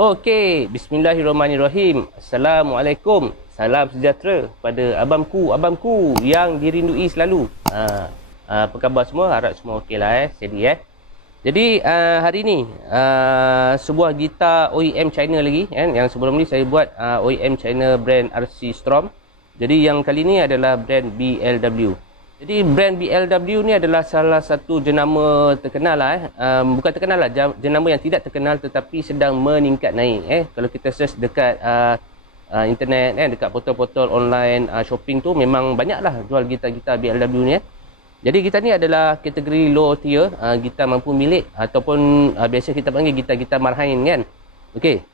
Okey, bismillahirrahmanirrahim. Assalamualaikum. Salam sejahtera pada abangku yang dirindui selalu. Apa khabar semua? Harap semua okeylah steady Jadi hari ni sebuah gitar OEM China lagi yang sebelum ni saya buat OEM China brand RC Strom. Jadi yang kali ni adalah brand BLW. Jadi brand BLW ni adalah salah satu jenama terkenal bukan terkenal lah, jenama yang tidak terkenal tetapi sedang meningkat naik Kalau kita search dekat internet dekat portal-portal online shopping tu memang banyaklah jual gitar-gitar BLW ni Jadi gitar ni adalah kategori low tier, gitar mampu milik ataupun biasa kita panggil gitar-gitar marhain kan. Okey.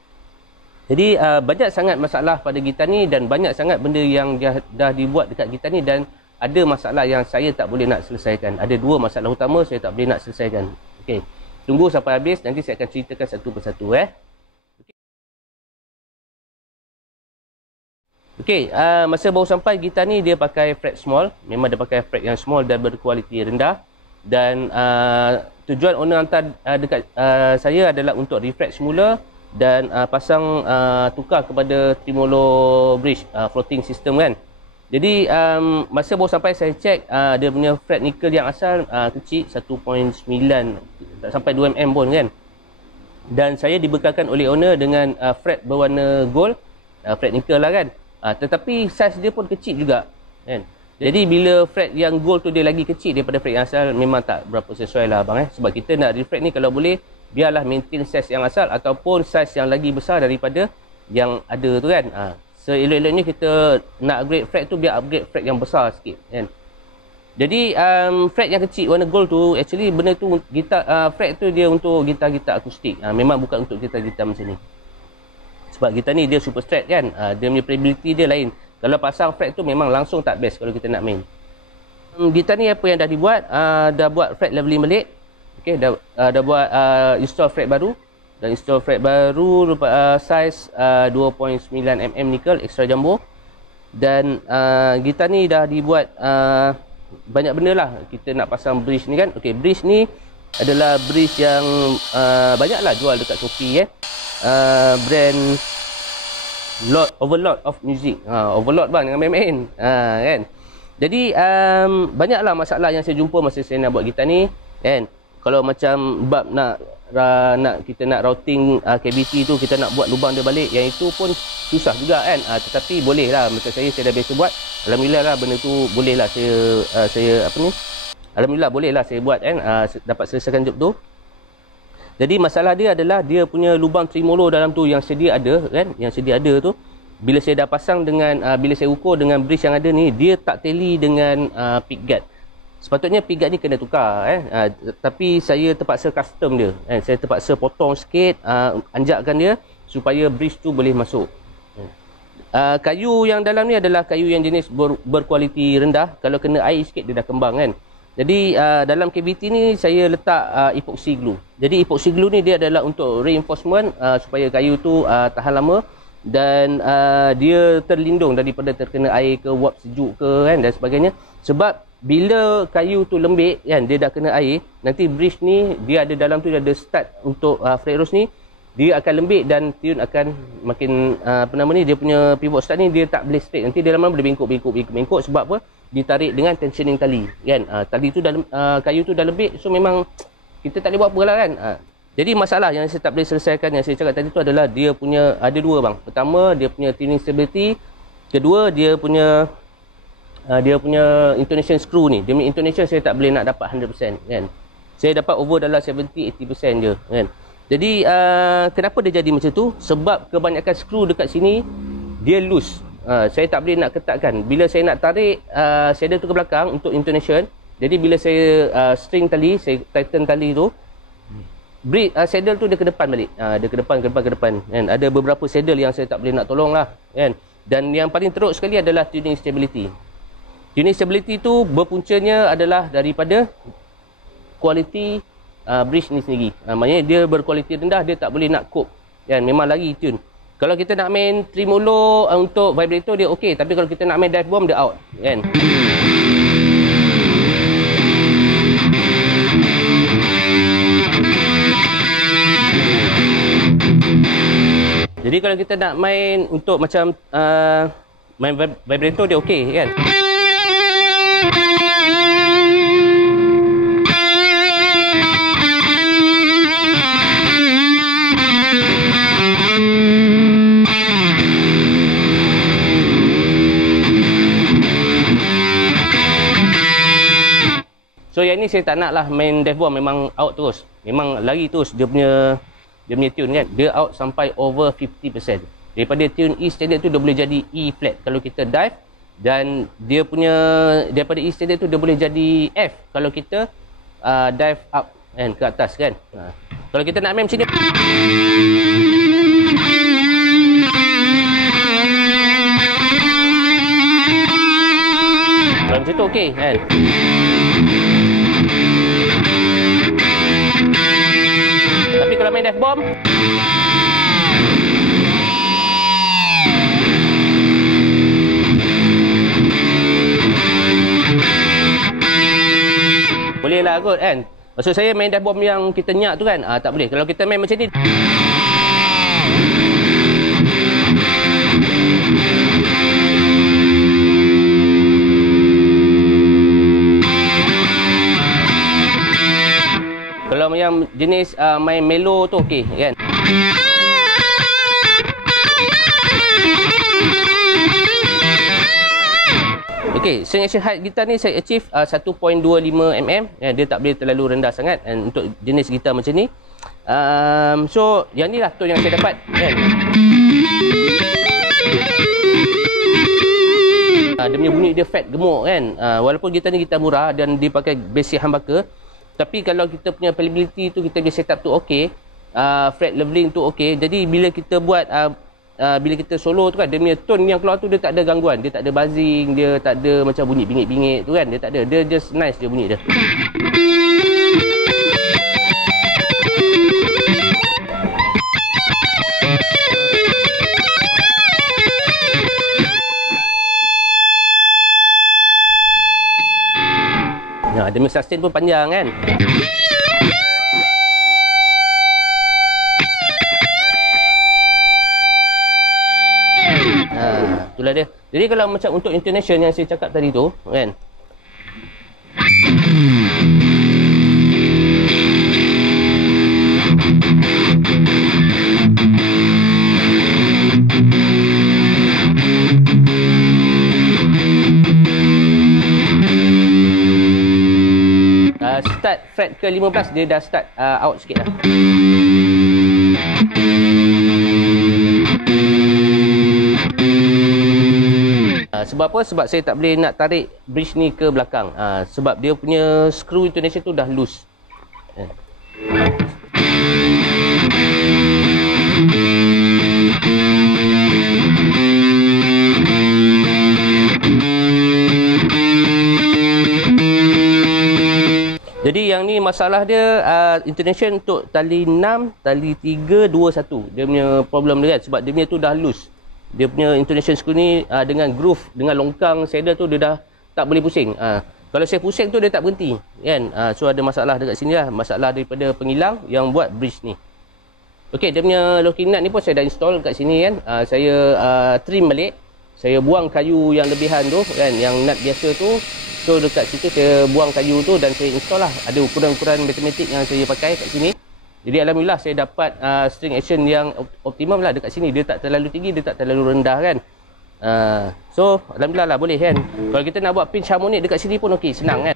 Jadi banyak sangat masalah pada gitar ni dan banyak sangat benda yang dah dibuat dekat gitar ni dan ada masalah yang saya tak boleh nak selesaikan. Ada dua masalah utama saya tak boleh nak selesaikan. Okey. Tunggu sampai habis, nanti saya akan ceritakan satu persatu Okey, masa baru sampai gitar ni dia pakai fret small. Memang dia pakai fret yang small dan berkualiti rendah. Dan tujuan owner hantar dekat saya adalah untuk refresh semula dan pasang tukar kepada tremolo bridge floating system kan. Jadi masa baru sampai saya cek dia punya fret nickel yang asal kecil 1.9 tak sampai 2 mm pun kan. Dan saya dibekalkan oleh owner dengan fret berwarna gold, fret nickel lah kan. Tetapi saiz dia pun kecil juga kan. Jadi bila fret yang gold tu dia lagi kecil daripada fret yang asal memang tak berapa sesuai lah abang Sebab kita nak refret ni kalau boleh biarlah maintain saiz yang asal ataupun saiz yang lagi besar daripada yang ada tu kan. Seelok-eloknya kita nak upgrade fret tu biar upgrade fret yang besar sikit kan. Jadi fret yang kecil warna gold tu actually benda tu gitar fret tu dia untuk gitar-gitar akustik. Memang bukan untuk gitar-gitar macam ni. Sebab gitar ni dia super strat kan. Dia punya playability dia lain. Kalau pasang fret tu memang langsung tak best kalau kita nak main. Gitar ni apa yang dah dibuat? Dah buat fret leveling balik. Okey, dah buat install fret baru. Dan install fret baru size 2.9 mm nickel extra jumbo. Dan gitar ni dah dibuat banyak benda lah. Kita nak pasang bridge ni kan. Okey, bridge ni adalah bridge yang banyaklah jual dekat Shopee brand Overlord of Music. Overlord bang dengan main-main kan. Jadi banyaklah masalah yang saya jumpa masa saya nak buat gitar ni kan. Kalau macam bab kita nak routing cavity tu, kita nak buat lubang dia balik, yang itu pun susah juga kan. Tetapi boleh lah, macam saya dah biasa buat. Alhamdulillah lah benda tu boleh lah Alhamdulillah boleh lah saya buat kan, dapat selesaikan job tu. Jadi masalah dia adalah dia punya lubang tremolo dalam tu yang sedia ada kan, yang sedia ada tu bila saya dah pasang dengan bila saya ukur dengan bridge yang ada ni, dia tak tally dengan pick guard. Sepatutnya pick guard ni kena tukar tapi saya terpaksa custom dia saya terpaksa potong sikit, anjakkan dia supaya bridge tu boleh masuk. Kayu yang dalam ni adalah kayu yang jenis berkualiti rendah. Kalau kena air sikit dia dah kembang kan. Jadi dalam cavity ni saya letak epoxy glue. Jadi epoxy glue ni dia adalah untuk reinforcement supaya kayu tu tahan lama dan dia terlindung daripada terkena air ke, wap sejuk ke kan dan sebagainya. Sebab bila kayu tu lembik kan, dia dah kena air, nanti bridge ni dia ada dalam tu, dia ada stud untuk fret rose ni, dia akan lembik dan tune akan makin dia punya pivot stud ni dia tak boleh straight, nanti dia lama-lama boleh bengkok sebab apa? Ditarik dengan tensioning tali kan. Tali tu dah kayu tu dah lembik, so memang kita tak boleh buat apa lah kan. Jadi masalah yang saya tak boleh selesaikan yang saya cakap tadi tu adalah dia punya ada dua bang. Pertama dia punya tuning stability, kedua dia punya intonation screw ni. Dia punya intonation saya tak boleh nak dapat 100% kan. Saya dapat over dalam 70-80% je kan. Jadi kenapa dia jadi macam tu? Sebab kebanyakan screw dekat sini dia loose. Saya tak boleh nak ketatkan. Bila saya nak tarik saddle tu ke belakang untuk intonation, jadi bila saya string tali, saya tighten tali tu, saddle tu dia ke depan balik. Dia ke depan kan. Ada beberapa saddle yang saya tak boleh nak tolong lah kan. Dan yang paling teruk sekali adalah tuning stability. Tuning stability tu berpuncanya adalah daripada kualiti bridge ni sendiri. Maknanya dia berkualiti rendah, dia tak boleh nak cope kan, memang lagi tune. Kalau kita nak main tremolo untuk vibrator dia okey, tapi kalau kita nak main dive bomb dia out kan. Jadi kalau kita nak main untuk macam main vibrato dia okey kan. So yang ni saya tak nak lah main death bomb, memang out terus. Memang lari terus dia punya tune kan. Dia out sampai over 50%. Daripada tune E standard tu dia boleh jadi E flat kalau kita dive, dan dia punya daripada E standard tu dia boleh jadi F kalau kita dive up kan, ke atas kan. Kalau kita nak main macam ni, kalau macam tu okey kan. Tapi kalau main dive bomb, boleh lah kot kan. Maksud saya main dive bomb yang kita nyak tu kan, tak boleh. Kalau kita main macam ni, kalau yang jenis main melo tu okey kan. Okey, string action height gitar ni saya achieve 1.25 mm. Dia tak boleh terlalu rendah sangat untuk jenis gitar macam ni. So yang ni lah tone yang saya dapat kan. Dia punya bunyi dia fat gemuk kan. Walaupun gitar ni gitar murah dan dia pakai basic humbucker, tapi kalau kita punya playability tu, kita punya setup tu okey, fret leveling tu okey, jadi bila kita buat bila kita solo tu kan, dia punya tone yang keluar tu dia tak ada gangguan, dia tak ada buzzing, dia tak ada macam bunyi bingit-bingit tu kan, dia tak ada, dia just nice dia bunyi dia. Dia punya sustain pun panjang kan. Itulah dia. Jadi kalau macam untuk intonation yang saya cakap tadi tu kan, start fret ke 15 dia dah start out sikit lah. Sebab apa? Sebab saya tak boleh nak tarik bridge ni ke belakang. Sebab dia punya screw intonation tu dah loose. Jadi yang ni masalah dia intonation untuk tali 6, tali 3, 2, 1. Dia punya problem dia kan, sebab dia punya tu dah loose. Dia punya intonation screw ni dengan groove, dengan longkang saddle tu dia dah tak boleh pusing. Kalau saya pusing tu dia tak berhenti kan. So ada masalah dekat sini lah, masalah daripada pengilang yang buat bridge ni. Okey, dia punya locking nut ni pun saya dah install kat sini kan. Saya trim balik, saya buang kayu yang lebihan tu kan, yang nut biasa tu. So dekat situ saya buang kayu tu dan saya install lah. Ada ukuran-ukuran matematik yang saya pakai kat sini. Jadi alhamdulillah saya dapat string action yang optimum lah dekat sini. Dia tak terlalu tinggi, dia tak terlalu rendah kan. So alhamdulillah lah boleh kan. Kalau kita nak buat pinch harmonic dekat sini pun okey, senang kan.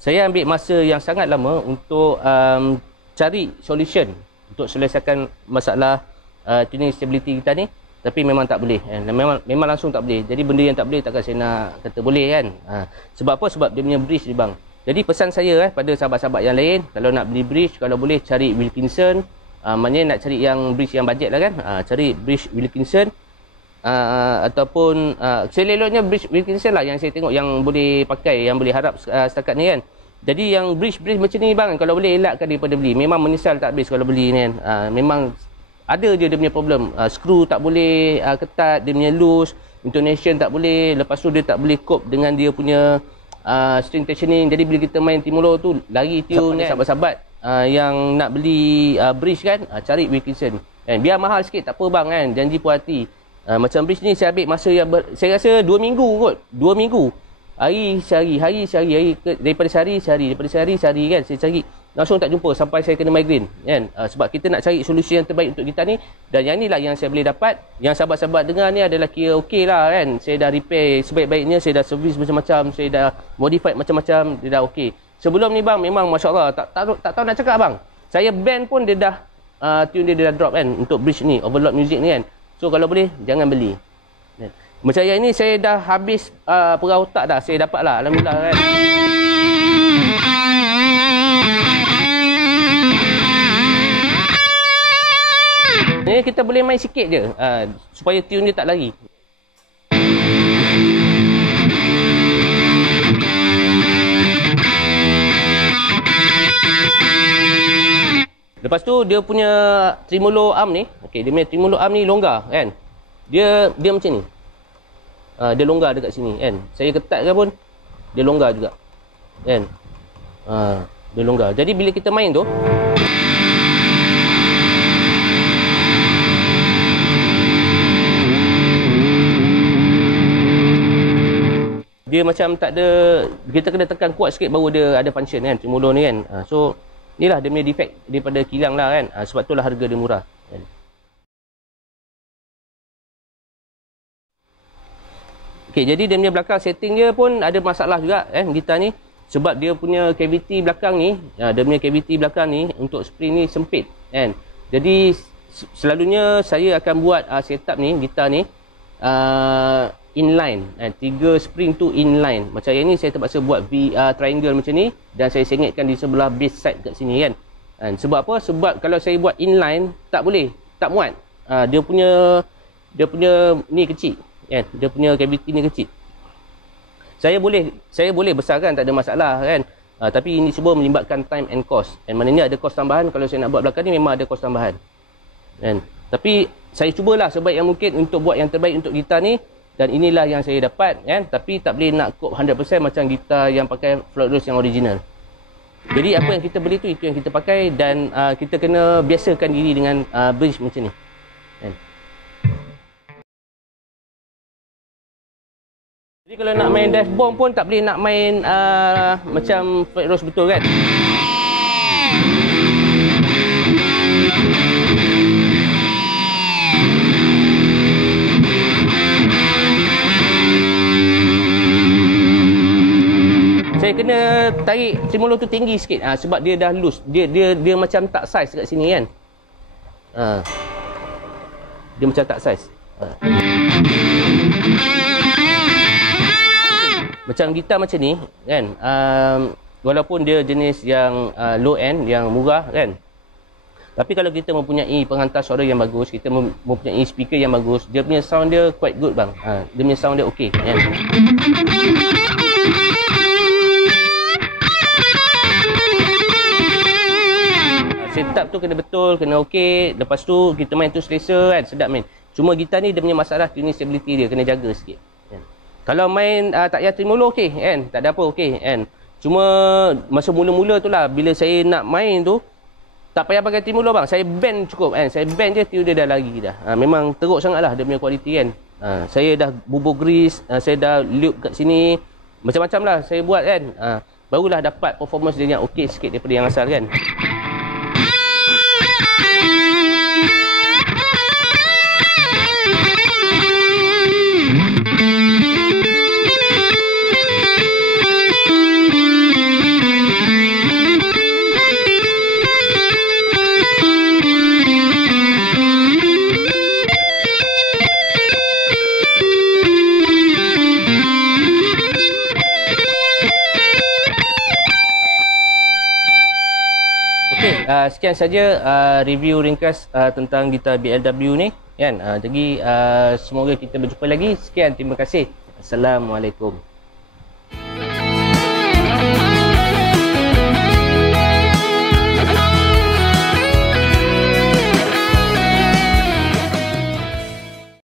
Saya ambil masa yang sangat lama untuk cari solution untuk selesaikan masalah tuning stability kita ni, tapi memang tak boleh kan. Memang langsung tak boleh. Jadi benda yang tak boleh takkan saya nak kata boleh kan. Sebab apa? Sebab dia punya bridge ni bang. Jadi pesan saya pada sahabat-sahabat yang lain, kalau nak beli bridge, kalau boleh cari Wilkinson. Maknanya nak cari yang bridge yang bajet lah kan. Cari bridge Wilkinson. Ataupun seleloknya bridge Wilkinson lah yang saya tengok yang boleh pakai, yang boleh harap setakat ni kan. Jadi yang bridge macam ni bang, kalau boleh elakkan daripada beli. Memang menyesal tak habis kalau beli ni kan. Memang ada je dia punya problem. Skru tak boleh ketat, dia punya loose, intonation tak boleh, lepas tu dia tak boleh cope dengan dia punya string tensioning. Jadi bila kita main tremolo tu lari tune kan. Sahabat-sahabat yang nak beli bridge kan, cari Wilkinson kan. Biar mahal sikit tak apa bang kan, janji puas hati. Macam bridge ni saya ambil masa yang saya rasa 2 minggu kot. 2 minggu. Hari daripada sehari kan saya cari, langsung tak jumpa sampai saya kena migraine kan. Sebab kita nak cari solusi yang terbaik untuk kita ni, dan yang inilah yang saya boleh dapat. Yang sahabat-sahabat dengar ni adalah kira okey lah kan. Saya dah repair sebaik-baiknya, saya dah service macam-macam, saya dah modify macam-macam, dia dah okey. Sebelum ni bang memang masya-Allah tak tahu nak cakap bang. Saya band pun dia dah tune dia dah drop kan untuk bridge ni, overload music ni kan. So kalau boleh jangan beli. Macam yang ini saya dah habis perah otak dah. Saya dapat lah, alhamdulillah kan. Ni kita boleh main sikit je supaya tune dia tak lari. Lepas tu dia punya tremolo arm ni, okey, dia punya tremolo arm ni longgar kan. Dia macam ni. Dia longgar dekat sini kan. Saya ketatkan pun dia longgar juga. Kan? Dia longgar. Jadi bila kita main tu, dia macam tak ada, kita kena tekan kuat sikit baru dia ada function kan, tremolo ni kan. So inilah dia punya defect daripada kilang lah kan. Sebab itulah harga dia murah kan. Okey, jadi dia punya belakang setting dia pun ada masalah juga kan gitar ni. Sebab dia punya cavity belakang ni, dia punya cavity belakang ni untuk spring ni sempit kan. Jadi selalunya saya akan buat setup ni, gitar ni inline, 3 spring tu inline. Macam yang ni saya terpaksa buat triangle macam ni, dan saya sengitkan di sebelah bass side kat sini kan. Sebab apa? Sebab kalau saya buat inline tak boleh, tak muat. Dia punya ni kecil kan, dia punya cavity ni kecil. Saya boleh besarkan, tak ada masalah kan. Tapi ini semua melibatkan time and cost. Dan maknanya ada kos tambahan. Kalau saya nak buat belakang ni memang ada kos tambahan kan. Tapi saya cubalah sebaik yang mungkin untuk buat yang terbaik untuk gitar ni, dan inilah yang saya dapat kan. Tapi tak boleh nak cope 100% macam gitar yang pakai float rose yang original. Jadi apa yang kita beli tu, itu yang kita pakai, dan kita kena biasakan diri dengan bridge macam ni kan. Jadi kalau nak main dive bomb pun tak boleh nak main macam flat rose betul kan. Saya kena tarik tremolo tu tinggi sikit sebab dia dah loose. Dia macam tak size kat sini kan. Dia macam tak size. Macam gitar macam ni kan, walaupun dia jenis yang low end, yang murah kan, tapi kalau kita mempunyai penghantar suara yang bagus, kita mempunyai speaker yang bagus, dia punya sound dia quite good bang. Dia punya sound dia okey kan. Setup tu kena betul, kena okey. Lepas tu kita main tu selesa kan, sedap main. Cuma gitar ni dia punya masalah tuning stability dia, kena jaga sikit kan. Kalau main tak payah tremolo okey kan, tak ada apa okey kan. Cuma masa mula-mula tu lah, bila saya nak main tu tak payah pakai tremolo bang, saya bend cukup kan. Saya bend je, dia dah lari dah. Memang teruk sangat lah dia punya kualiti kan. Saya dah bubur grease, saya dah loop kat sini, macam-macam lah saya buat kan. Barulah dapat performance dia yang okey sikit daripada yang asal kan. Okey, sekian saja review ringkas tentang gitar BLW ni kan. Jadi semoga kita berjumpa lagi. Sekian, terima kasih. Assalamualaikum.